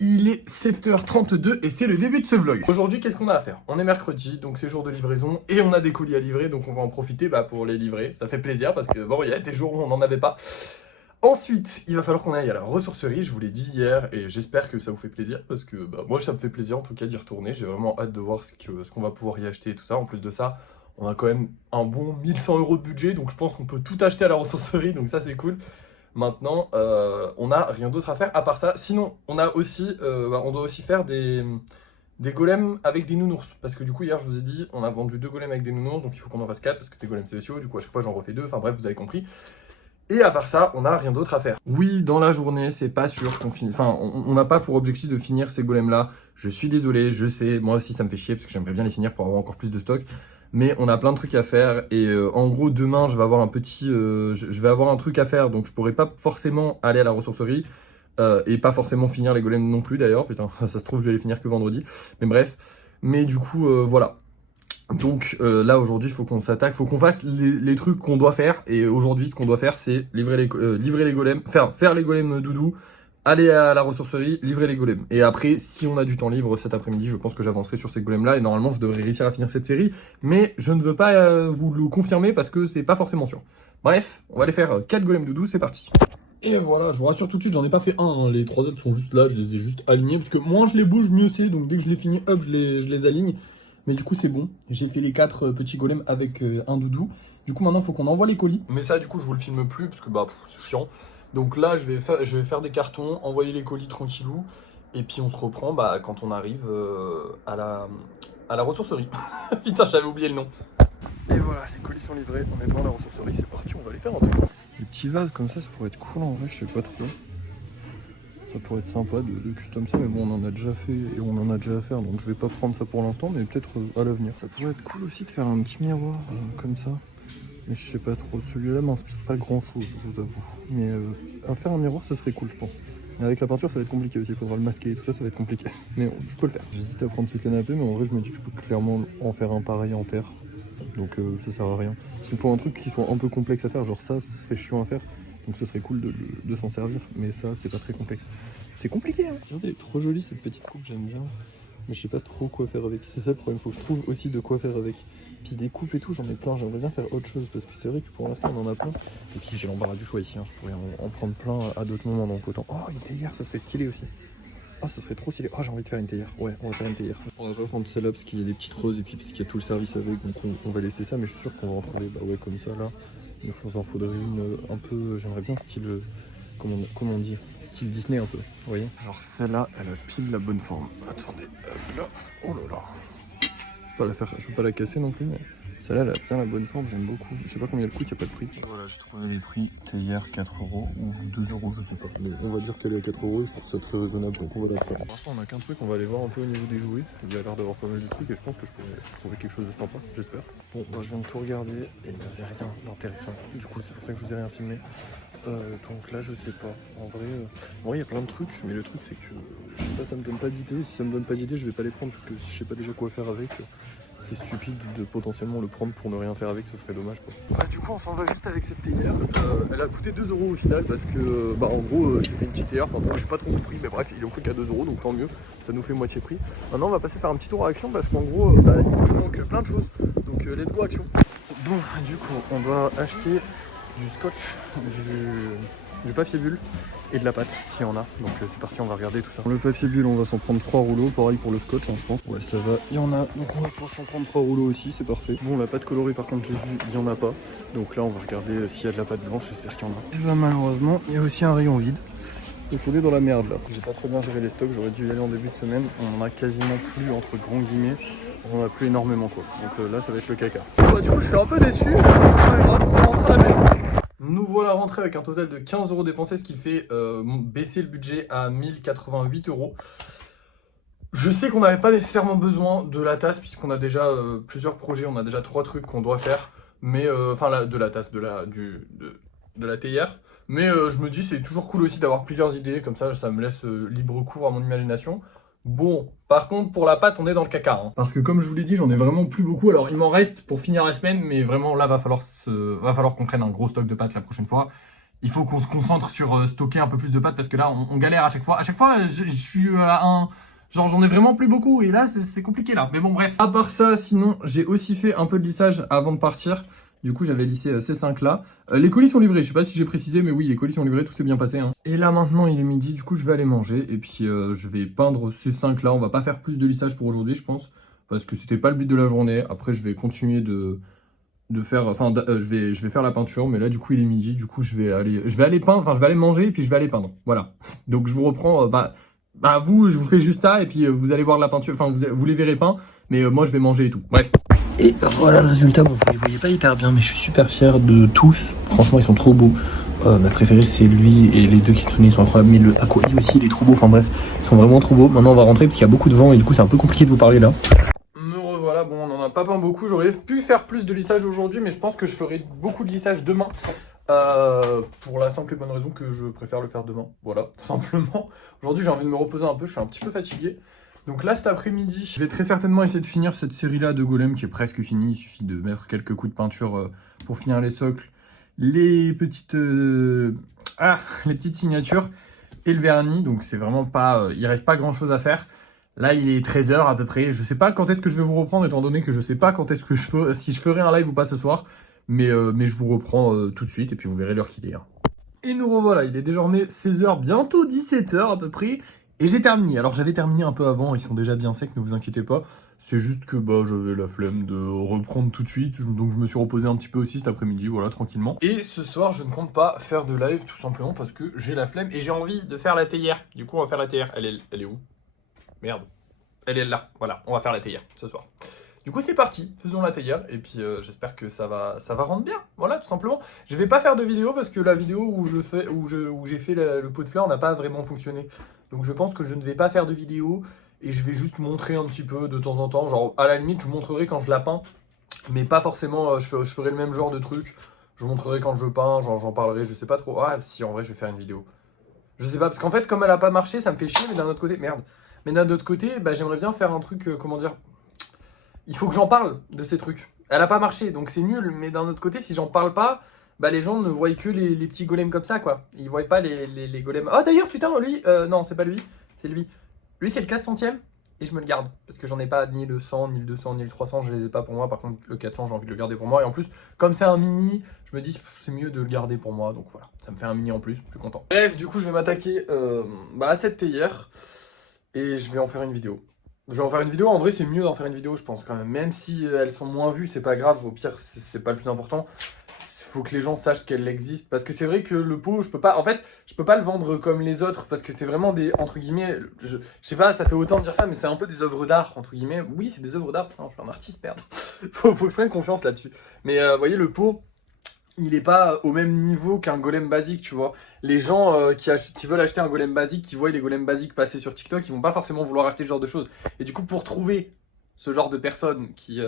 Il est 7h32 et c'est le début de ce vlog. Aujourd'hui, qu'est-ce qu'on a à faire? On est mercredi, donc c'est jour de livraison et on a des colis à livrer, donc on va en profiter pour les livrer. Ça fait plaisir parce que bon, il y a des jours où on n'en avait pas. Ensuite, il va falloir qu'on aille à la ressourcerie, je vous l'ai dit hier et j'espère que ça vous fait plaisir parce que moi ça me fait plaisir en tout cas d'y retourner. J'ai vraiment hâte de voir ce qu'on va pouvoir y acheter et tout ça. En plus de ça, on a quand même un bon 1100 € de budget, donc je pense qu'on peut tout acheter à la ressourcerie, donc ça c'est cool. Maintenant, on n'a rien d'autre à faire à part ça. Sinon, on a aussi, on doit aussi faire des golems avec des nounours. Parce que du coup, hier, je vous ai dit, on a vendu 2 golems avec des nounours, donc il faut qu'on en fasse 4 parce que des golems spéciaux. Du coup, à chaque fois, j'en refais 2. Enfin bref, vous avez compris. Et à part ça, on n'a rien d'autre à faire. Oui, dans la journée, c'est pas sûr qu'on finisse. Enfin, on n'a pas pour objectif de finir ces golems-là. Je suis désolé, je sais. Moi aussi, ça me fait chier parce que j'aimerais bien les finir pour avoir encore plus de stock. Mais on a plein de trucs à faire et en gros demain je vais avoir un petit, je vais avoir un truc à faire, donc je pourrai pas forcément aller à la ressourcerie et pas forcément finir les golems non plus d'ailleurs. Putain, ça se trouve je vais les finir que vendredi. Mais bref, mais du coup voilà. Donc là aujourd'hui il faut qu'on s'attaque, faut qu'on fasse les trucs qu'on doit faire. Et aujourd'hui ce qu'on doit faire c'est livrer les golems, faire les golems doudou, aller à la ressourcerie, livrer les golems. Et après, si on a du temps libre cet après-midi, je pense que j'avancerai sur ces golems-là. Et normalement, je devrais réussir à finir cette série. Mais je ne veux pas vous le confirmer parce que c'est pas forcément sûr. Bref, on va aller faire 4 golems doudou, c'est parti. Et voilà, je vous rassure tout de suite, j'en ai pas fait un. Hein. Les 3 autres sont juste là, je les ai juste alignés. Parce que moins je les bouge, mieux c'est. Donc dès que je les finis, hop, je les aligne. Mais du coup, c'est bon. J'ai fait les 4 petits golems avec un doudou. Du coup, maintenant, il faut qu'on envoie les colis. Mais ça, du coup, je vous le filme plus parce que c'est chiant. Donc là, je vais faire des cartons, envoyer les colis tranquillou. Et puis on se reprend quand on arrive à la ressourcerie. Putain, j'avais oublié le nom. Et voilà, les colis sont livrés. On est devant la ressourcerie. C'est parti, on va les faire un peu. Des petits vases comme ça pourrait être cool en vrai, je sais pas trop. Ça pourrait être sympa de custom ça, mais bon, on en a déjà fait et on en a déjà à faire, donc je vais pas prendre ça pour l'instant, mais peut-être à l'avenir. Ça pourrait être cool aussi de faire un petit miroir comme ça, mais je sais pas trop. Celui-là m'inspire pas grand chose, je vous avoue. Mais à faire un miroir, ça serait cool, je pense. Mais avec la peinture, ça va être compliqué aussi, il faudra le masquer et tout ça, ça va être compliqué. Mais je peux le faire. J'hésite à prendre ce canapé, mais en vrai, je me dis que je peux clairement en faire un pareil en terre. Donc ça sert à rien. Il me faut un truc qui soit un peu complexe à faire, genre ça serait chiant à faire. Donc ce serait cool de s'en servir, mais ça c'est pas très complexe. C'est compliqué hein. Regardez, elle est trop jolie cette petite coupe, j'aime bien. Mais je sais pas trop quoi faire avec. C'est ça le problème, faut que je trouve aussi de quoi faire avec. Puis des coupes et tout, j'en ai plein, j'aimerais bien faire autre chose parce que c'est vrai que pour l'instant on en a plein. Et puis j'ai l'embarras du choix ici, hein. Je pourrais en prendre plein à d'autres moments, donc autant. Oh, une théière, ça serait stylé aussi. Ah, ça serait trop stylé. Ah, j'ai envie de faire une théière. Ouais, on va faire une théière. On va pas prendre celle-là parce qu'il y a des petites roses et puis parce qu'il y a tout le service avec, donc on va laisser ça, mais je suis sûr qu'on va en trouver comme ça là. Il nous en faudrait une un peu, j'aimerais bien style, comment on dit, style Disney un peu, vous voyez. Genre celle-là, elle a pile la bonne forme. Attendez, hop là, oh là là. Je peux pas la casser non plus, mais celle-là, elle a bien la bonne forme, j'aime beaucoup. Je sais pas combien elle coûte, il n'y a pas de prix. Voilà, j'ai trouvé les prix. Théière 4 € ou 2 € je sais pas. Mais on va dire qu'elle est à 4 € et je trouve ça très raisonnable, donc on va la faire. Pour l'instant, on a qu'un truc, on va aller voir un peu au niveau des jouets. Il y a l'air d'avoir pas mal de trucs et je pense que je pourrais trouver quelque chose de sympa, j'espère. Bon, je viens de tout regarder et il n'y avait rien d'intéressant. Du coup, c'est pour ça que je vous ai rien filmé. Donc là, je sais pas. En vrai, il y a plein de trucs, mais le truc, c'est que je sais pas, ça me donne pas d'idée. Si ça me donne pas d'idée, je vais pas les prendre parce que si je sais pas déjà quoi faire avec. C'est stupide de potentiellement le prendre pour ne rien faire avec, ce serait dommage quoi. Du coup on s'en va juste avec cette théière. Elle a coûté 2 € au final parce que en gros c'était une petite théière, enfin j'ai pas trop compris mais bref il en faut qu'à 2 € donc tant mieux, ça nous fait moitié prix. Maintenant on va passer faire un petit tour à Action parce qu'en gros il nous manque plein de choses. Donc let's go Action. Donc du coup on doit acheter du scotch, du papier bulle et de la pâte s'il y en a, donc c'est parti, on va regarder tout ça. Pour le papier bulle on va s'en prendre 3 rouleaux, pareil pour le scotch hein, je pense. Ouais ça va, il y en a, donc on va pouvoir s'en prendre 3 rouleaux aussi, c'est parfait. Bon la pâte colorée par contre j'ai vu, il y en a pas, donc là on va regarder s'il y a de la pâte blanche, j'espère qu'il y en a. Et malheureusement il y a aussi un rayon vide. Donc on est dans la merde là. J'ai pas très bien géré les stocks, j'aurais dû y aller en début de semaine, on en a quasiment plus entre grands guillemets. On en a plus énormément quoi, donc là ça va être le caca. Du coup je suis un peu déçu, mais c'est pas grave, on va rentrer à la maison. Nous voilà rentrés avec un total de 15 € dépensés, ce qui fait baisser le budget à 1088 €. Je sais qu'on n'avait pas nécessairement besoin de la tasse, puisqu'on a déjà plusieurs projets, on a déjà 3 trucs qu'on doit faire, mais de la tasse, de la théière. Mais je me dis c'est toujours cool aussi d'avoir plusieurs idées, comme ça me laisse libre cours à mon imagination. Bon, par contre, pour la pâte, on est dans le caca. Hein. Parce que comme je vous l'ai dit, j'en ai vraiment plus beaucoup. Alors, il m'en reste pour finir la semaine, mais vraiment, là, va falloir qu'on prenne un gros stock de pâtes la prochaine fois. il faut qu'on se concentre sur stocker un peu plus de pâtes parce que là, on galère à chaque fois. À chaque fois, je suis à un... Genre, j'en ai vraiment plus beaucoup et là, c'est compliqué là. Mais bon, bref. À part ça, sinon, j'ai aussi fait un peu de lissage avant de partir. Du coup, j'avais lissé ces 5 là. Les colis sont livrés. Je sais pas si j'ai précisé, mais oui, les colis sont livrés. Tout s'est bien passé. Hein. Et là, maintenant, il est midi. Du coup, je vais aller manger. Et puis, je vais peindre ces 5 là. On va pas faire plus de lissage pour aujourd'hui, je pense. Parce que c'était pas le but de la journée. Après, je vais continuer de faire... Enfin, je vais faire la peinture. Mais là, du coup, il est midi. Du coup, je vais aller peindre. Enfin, je vais aller manger et puis je vais aller peindre. Voilà. Donc, je vous reprends... vous, je vous ferai juste ça. Et puis, vous allez voir la peinture. Enfin, vous les verrez peint. Mais moi, je vais manger et tout. Bref. Et voilà le résultat, bon, vous les voyez pas hyper bien, mais je suis super fier de tous. Franchement, ils sont trop beaux. Ma préférée, c'est lui et les deux Kitsune, ils sont incroyables. Mais le Aquali aussi, il est trop beau. Enfin bref, ils sont vraiment trop beaux. Maintenant, on va rentrer parce qu'il y a beaucoup de vent et du coup, c'est un peu compliqué de vous parler là. Me revoilà, bon, on en a pas peint beaucoup. J'aurais pu faire plus de lissage aujourd'hui, mais je pense que je ferai beaucoup de lissage demain. Pour la simple et bonne raison que je préfère le faire demain. Voilà, tout simplement. Aujourd'hui, j'ai envie de me reposer un peu, je suis un petit peu fatigué. Donc là, cet après-midi, je vais très certainement essayer de finir cette série-là de golem qui est presque finie. Il suffit de mettre quelques coups de peinture pour finir les socles, les petites signatures et le vernis. Donc c'est vraiment pas... il reste pas grand-chose à faire. Là, il est 13 h à peu près. Je sais pas quand est-ce que je vais vous reprendre, étant donné que je sais pas quand est-ce que si je ferai un live ou pas ce soir. Mais je vous reprends tout de suite et puis vous verrez l'heure qu'il est. Hein. Et nous revoilà, il est désormais 16 h, bientôt 17 h à peu près. Et j'ai terminé. Alors j'avais terminé un peu avant, ils sont déjà bien secs, ne vous inquiétez pas. C'est juste que j'avais la flemme de reprendre tout de suite. Donc je me suis reposé un petit peu aussi cet après-midi, voilà, tranquillement. Et ce soir, je ne compte pas faire de live, tout simplement parce que j'ai la flemme et j'ai envie de faire la théière. Du coup, on va faire la théière. Elle est où? Merde. Elle est là, voilà, on va faire la théière ce soir. Du coup, c'est parti, faisons la théière, et puis j'espère que ça va rendre bien, voilà, tout simplement. Je vais pas faire de vidéo parce que la vidéo où j'ai fait le pot de fleurs n'a pas vraiment fonctionné. Donc je pense que je ne vais pas faire de vidéo, et je vais juste montrer un petit peu de temps en temps. Genre, à la limite, je vous montrerai quand je la peins, mais pas forcément, je ferai le même genre de truc. Je vous montrerai quand je peins, j'en parlerai, je sais pas trop. Ah, si, en vrai, je vais faire une vidéo. Je sais pas, parce qu'en fait, comme elle a pas marché, ça me fait chier, mais d'un autre côté, merde. Mais d'un autre côté, j'aimerais bien faire un truc, comment dire... Il faut que j'en parle de ces trucs. Elle a pas marché, donc c'est nul. Mais d'un autre côté, si j'en parle pas, les gens ne voient que les petits golems comme ça, quoi. Ils voient pas les golems... Oh, d'ailleurs, putain, lui... non, c'est pas lui, c'est lui. Lui, c'est le 400ème, et je me le garde. Parce que j'en ai pas ni le 100, ni le 200, ni le 300, je les ai pas pour moi. Par contre, le 400, j'ai envie de le garder pour moi. Et en plus, comme c'est un mini, je me dis, c'est mieux de le garder pour moi. Donc voilà, ça me fait un mini en plus, je suis content. Bref, du coup, je vais m'attaquer à cette théière. Et je vais en faire une vidéo. Je vais en faire une vidéo, en vrai c'est mieux d'en faire une vidéo je pense quand même. Même si elles sont moins vues, c'est pas grave, au pire c'est pas le plus important. Il faut que les gens sachent qu'elle existe. Parce que c'est vrai que le pot, je peux pas le vendre comme les autres. Parce que c'est vraiment des, entre guillemets, je sais pas, ça fait autant de dire ça, mais c'est un peu des œuvres d'art, entre guillemets. Oui, c'est des œuvres d'art, putain, je suis un artiste, merde. faut que je prenne confiance là-dessus. Mais vous voyez, le pot, il est pas au même niveau qu'un golem basique, tu vois. Les gens qui veulent acheter un golem basique, qui voient les golems basiques passer sur TikTok, ils vont pas forcément vouloir acheter ce genre de choses. Et du coup, pour trouver ce genre de personnes qui...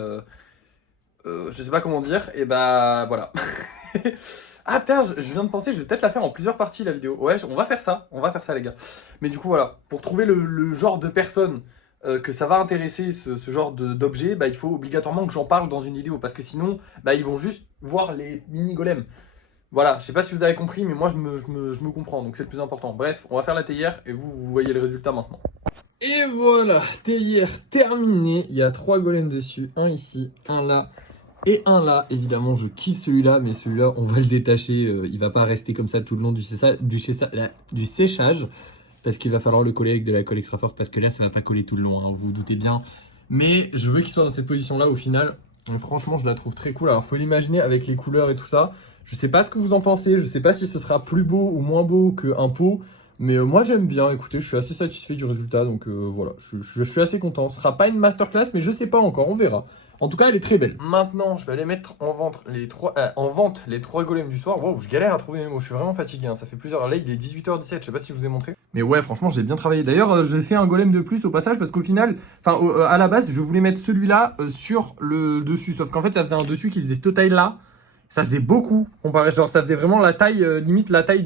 je sais pas comment dire, et voilà. Ah putain, je viens de penser, je vais peut-être la faire en plusieurs parties la vidéo. Ouais, on va faire ça les gars. Mais du coup voilà, pour trouver le genre de personnes que ça va intéresser, ce genre d'objet, il faut obligatoirement que j'en parle dans une vidéo. Parce que sinon, ils vont juste voir les mini golems. Voilà, je sais pas si vous avez compris, mais moi je me comprends, donc c'est le plus important. Bref, on va faire la théière et vous voyez le résultat maintenant. Et voilà, théière terminée. Il y a 3 golems dessus, un ici, un là et un là. Évidemment, je kiffe celui-là, mais celui-là, on va le détacher. Il va pas rester comme ça tout le long du séchage, parce qu'il va falloir le coller avec de la colle extra forte, parce que là, ça va pas coller tout le long, hein, vous vous doutez bien. Mais je veux qu'il soit dans cette position-là au final. Donc, franchement, je la trouve très cool. Alors, faut l'imaginer avec les couleurs et tout ça. Je sais pas ce que vous en pensez, je sais pas si ce sera plus beau ou moins beau qu'un pot, mais moi j'aime bien, écoutez, je suis assez satisfait du résultat, donc voilà, je suis assez content. Ce sera pas une masterclass, mais je sais pas encore, on verra. En tout cas, elle est très belle. Maintenant, je vais aller mettre en vente les 3 golems du soir. Wow, je galère à trouver mes mots, je suis vraiment fatigué, hein. Ça fait plusieurs heures. Là, il est 18 h 17, je sais pas si je vous ai montré. Mais ouais, franchement, j'ai bien travaillé. D'ailleurs, j'ai fait un golem de plus au passage, parce qu'au final, à la base, je voulais mettre celui-là sur le dessus. Sauf qu'en fait, ça faisait un dessus qui faisait cette taille-là. ça faisait beaucoup. Comparé, genre, ça faisait vraiment la taille, limite la taille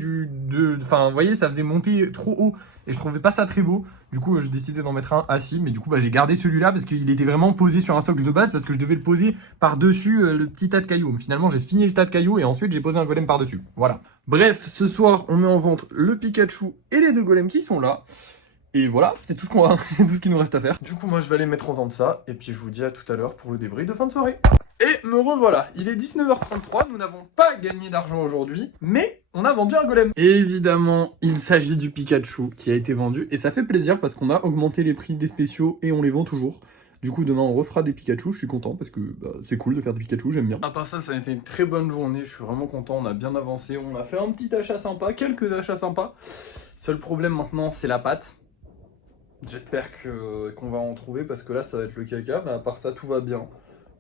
enfin, vous voyez, ça faisait monter trop haut. Et je trouvais pas ça très beau. Du coup, j'ai décidé d'en mettre un assis. Mais du coup, bah, j'ai gardé celui-là parce qu'il était vraiment posé sur un socle de base. Parce que je devais le poser par-dessus le petit tas de cailloux. Mais finalement, j'ai fini le tas de cailloux et ensuite, j'ai posé un golem par-dessus. Voilà. Bref, ce soir, on met en vente le Pikachu et les 2 golems qui sont là. Et voilà, c'est tout ce qu'on a, c'est tout ce qu'il nous reste à faire. Du coup, moi, je vais aller mettre en vente ça, et puis je vous dis à tout à l'heure pour le débrief de fin de soirée. Et me revoilà, il est 19h33, nous n'avons pas gagné d'argent aujourd'hui, mais on a vendu un golem. Et évidemment, il s'agit du Pikachu qui a été vendu, et ça fait plaisir parce qu'on a augmenté les prix des spéciaux et on les vend toujours. Du coup, demain, on refera des Pikachu, je suis content parce que bah, c'est cool de faire des Pikachu, j'aime bien. À part ça, ça a été une très bonne journée, je suis vraiment content, on a bien avancé, on a fait un petit achat sympa, quelques achats sympas. Seul problème maintenant, c'est la pâte. J'espère qu'on va en trouver parce que là ça va être le caca, mais à part ça tout va bien.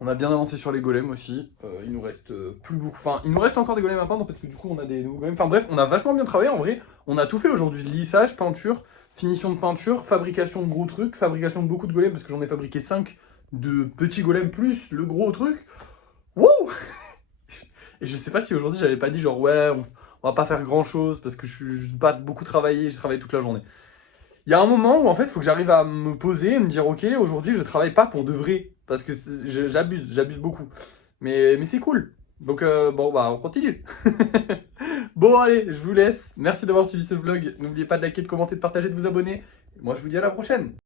On a bien avancé sur les golems aussi, il nous reste plus beaucoup, enfin il nous reste encore des golems à peindre parce que du coup on a des nouveaux golems, enfin bref on a vachement bien travaillé en vrai, on a tout fait aujourd'hui, lissage, peinture, finition de peinture, fabrication de gros trucs, fabrication de beaucoup de golems parce que j'en ai fabriqué 5 de petits golems plus le gros truc. Wouh. Et je sais pas si aujourd'hui j'avais pas dit genre ouais on va pas faire grand chose parce que je suis pas beaucoup travaillé, j'ai travaillé toute la journée. Il y a un moment où en fait, il faut que j'arrive à me poser et me dire ok, aujourd'hui je travaille pas pour de vrai parce que j'abuse beaucoup. Mais c'est cool. Donc bon bah on continue. Bon allez, je vous laisse. Merci d'avoir suivi ce vlog. N'oubliez pas de liker, de commenter, de partager, de vous abonner. Moi je vous dis à la prochaine.